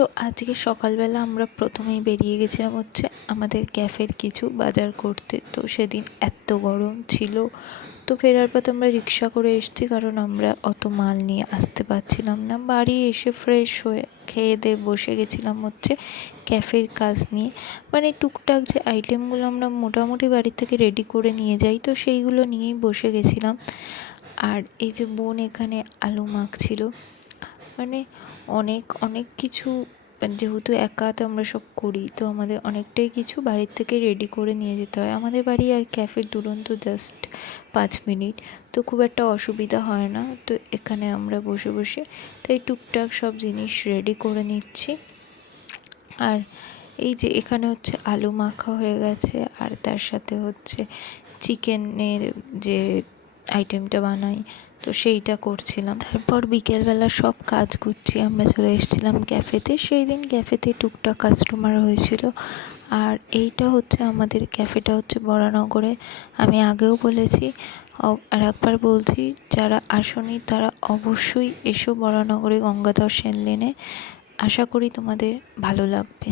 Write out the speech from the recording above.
তো আজকে সকালবেলা আমরা প্রথমেই বেরিয়ে গেছিলাম হচ্ছে আমাদের ক্যাফের কিছু বাজার করতে। তো সেদিন এত গরম ছিল, তো ফেরার পথে আমরা রিক্সা করে এসেছি, কারণ আমরা অত মাল নিয়ে আসতে পারছিলাম না। বাড়ি এসে ফ্রেশ হয়ে খেয়ে দিয়ে বসে গেছিলাম হচ্ছে ক্যাফের কাজ নিয়ে, মানে টুকটাক যে আইটেমগুলো আমরা মোটামুটি বাড়ি থেকে রেডি করে নিয়ে যাই, তো সেইগুলো নিয়েই বসে গেছিলাম। আর এই যে বোন এখানে আলু মাখছিল, মানে অনেক অনেক কিছু, যেহেতু একা তো আমরা সব করি, তো আমাদের অনেকটাই কিছু বাড়ির থেকে রেডি করে নিয়ে যেতে হয়। আমাদের বাড়ি আর ক্যাফের দুরন্ত জাস্ট 5 মিনিট, তো খুব একটা অসুবিধা হয় না। তো এখানে আমরা বসে বসে তাই টুকটাক সব জিনিস রেডি করে নিচ্ছি। আর এই যে এখানে হচ্ছে আলু মাখা হয়ে গেছে, আর তার সাথে হচ্ছে চিকেনের যে আইটেমটা বানাই, তো সেইটা করছিলাম। তারপর বিকেলবেলা সব কাজ করছি, আমরা চলে এসেছিলাম ক্যাফেতে। সেই দিন ক্যাফেতে টুকটাক কাস্টমার হয়েছিল। আর এইটা হচ্ছে আমাদের ক্যাফেটা হচ্ছে বরানগরে। আমি আগেও বলেছি, আর একবার বলছি, যারা আসনি তারা অবশ্যই এসো বরানগরে গঙ্গাধর সেন লেনে। আশা করি তোমাদের ভালো লাগবে।